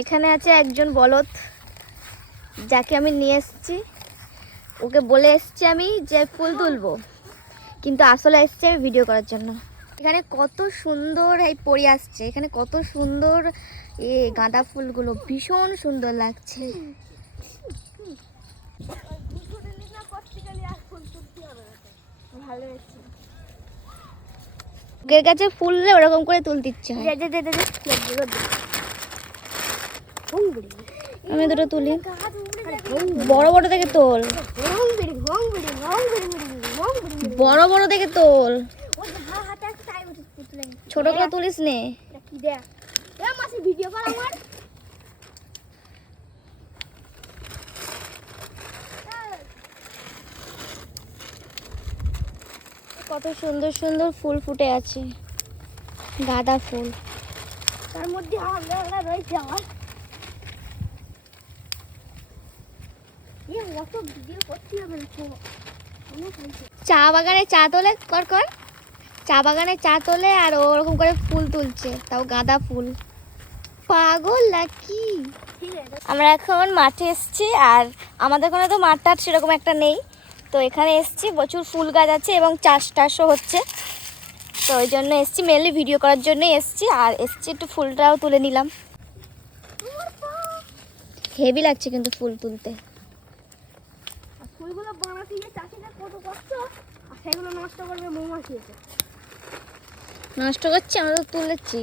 এখানে আছে একজন বলদ, যাকে আমি নিয়ে এসেছি। ওকে বলে এসেছি আমি যে ফুল তুলবো, কিন্তু আসলে এসেছি আমি ভিডিও করার জন্য। এখানে কত সুন্দর এই পরি আসছে, এখানে কত সুন্দর গাঁদা ফুলগুলো, ভীষণ সুন্দর লাগছে। ওদের কাছে ফুল ওরকম করে তুলতে ইচ্ছে হয়। আমি দুটো তুলি, বড় বড় দেখে তোল, বড় বড় দেখে তোল, ছোট করে তুলিস নে। কত সুন্দর সুন্দর ফুল ফুটে আছে, গাঁদা ফুল। তার মধ্যে আলাদা রয়েছে আমার চা বাগানে চা তোলে, কর কর, চা বাগানে চা তোলে আর ওরকম করে ফুল তুলছে, তাও গাঁদা ফুল। পাগল নাকি? আমরা এখন মাঠে এসেছি, আর আমাদের ওখানে তো মাঠ টাঠ সেরকম একটা নেই, তো এখানে এসেছি। প্রচুর ফুল গাছ আছে এবং চাষ টাষও হচ্ছে, তো ওই জন্য এসেছি, মেনলি ভিডিও করার জন্যই এসেছি। আর এসেছি একটু ফুলটাও তুলে নিলাম। হেভি লাগছে কিন্তু ফুল তুলতে। ফুলগুলো বানাতে গিয়ে চাষিরা কত কষ্ট, আর সেগুলো নষ্ট করবে মৌমাছি এসে। নষ্ট করছে, আমরা তো তুলেছি,